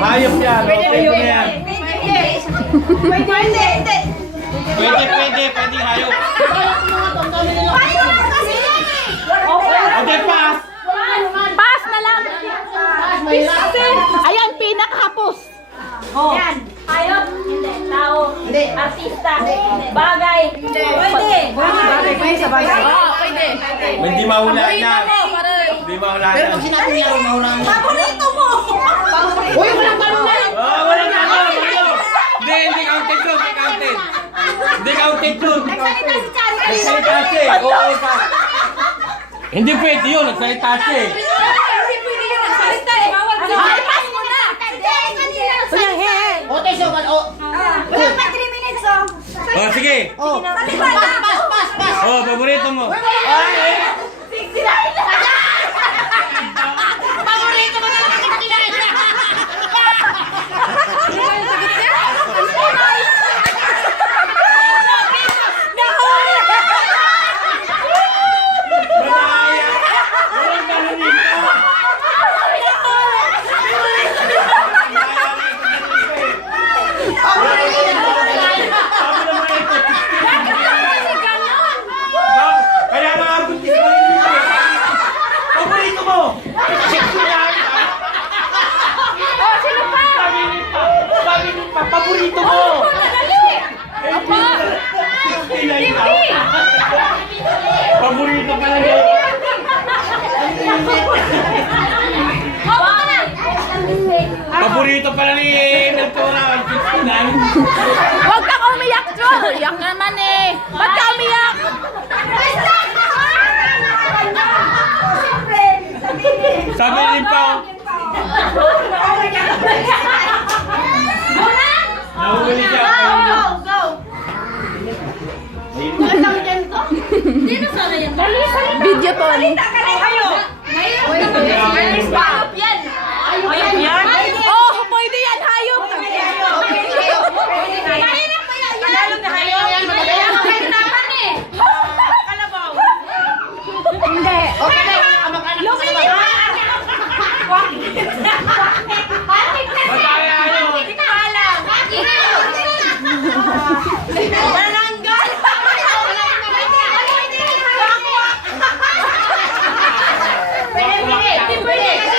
Hayop yan. Pwede, Pwede pwede. yan. Pwede hayop. Okay, pass. Pass na lang. Ayan, pinakahapos. Yan. Hayop. Hindi. Tao. Hindi. Artista. Hindi. Bagay. Hindi. Pwede. Bagay. Pwede sa bagay. Pwede. Hindi mahula yan. Hindi mahula yan. Pero pag sinabi niya rin mahula mo. Paborito mo. Uy, walang tanong na. Walang tanong. Hindi counted yun. Hindi counted. Hindi counted yun. Nagsalita si Chari kanina. Nagsalita siya. Oo, pa. Hindi pwede yun. Nagsalita siya. Hindi pwede yun nagsalita eh. Bawal ka. Pass mo na. Hindi. Kanina nagsalita. O, tayo siya. O. Wala pa 3 minutes oh. Oh, sige. O. Pass. Oh, paborito mo. Sinahin na. Paborito mo na lang kasi kinain niya. Malaya. Walang tanong dito. Kaya nga buntis mo rin dito. Paborito mo. Sexy yan. Sino pa? Sabi ni pa, paborito mo. Apa? Paborito ka lang yun. Paborito pala ni Neltora. Huwag kang umiyak, Chol. Iyak naman eh. Ba't ka umiyak? Sabi ni Pao. Nahuli siya. Video to. Oh, pwede yan, hayop. Hindi. Okay, Mataya yun.